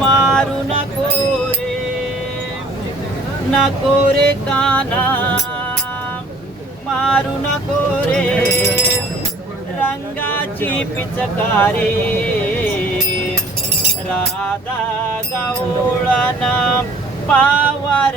मारू नको रे नको रे काना मारू नको रे रंगाची पिचकारी राधा गवळाना पावर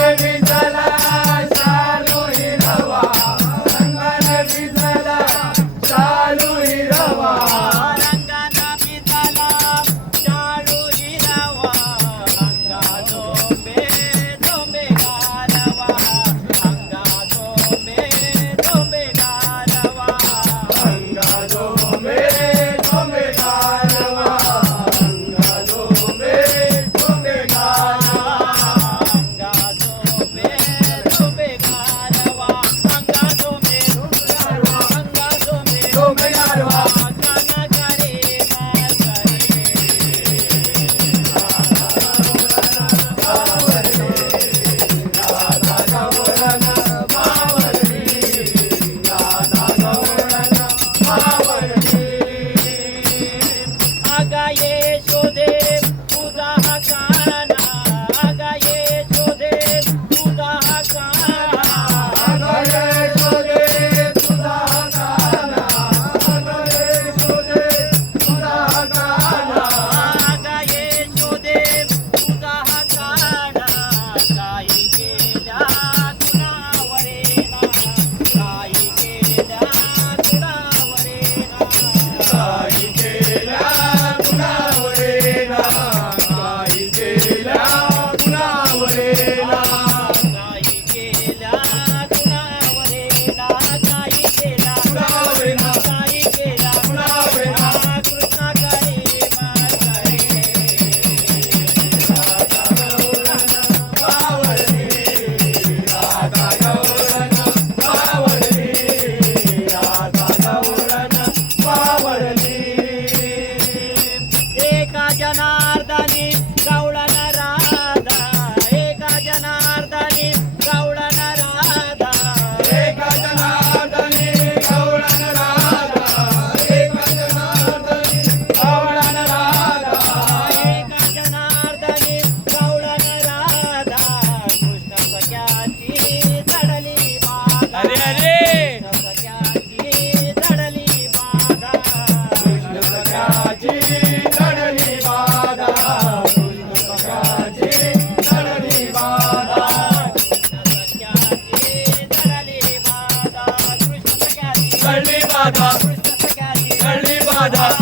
कड़ी बाधा कड़ी बाधा।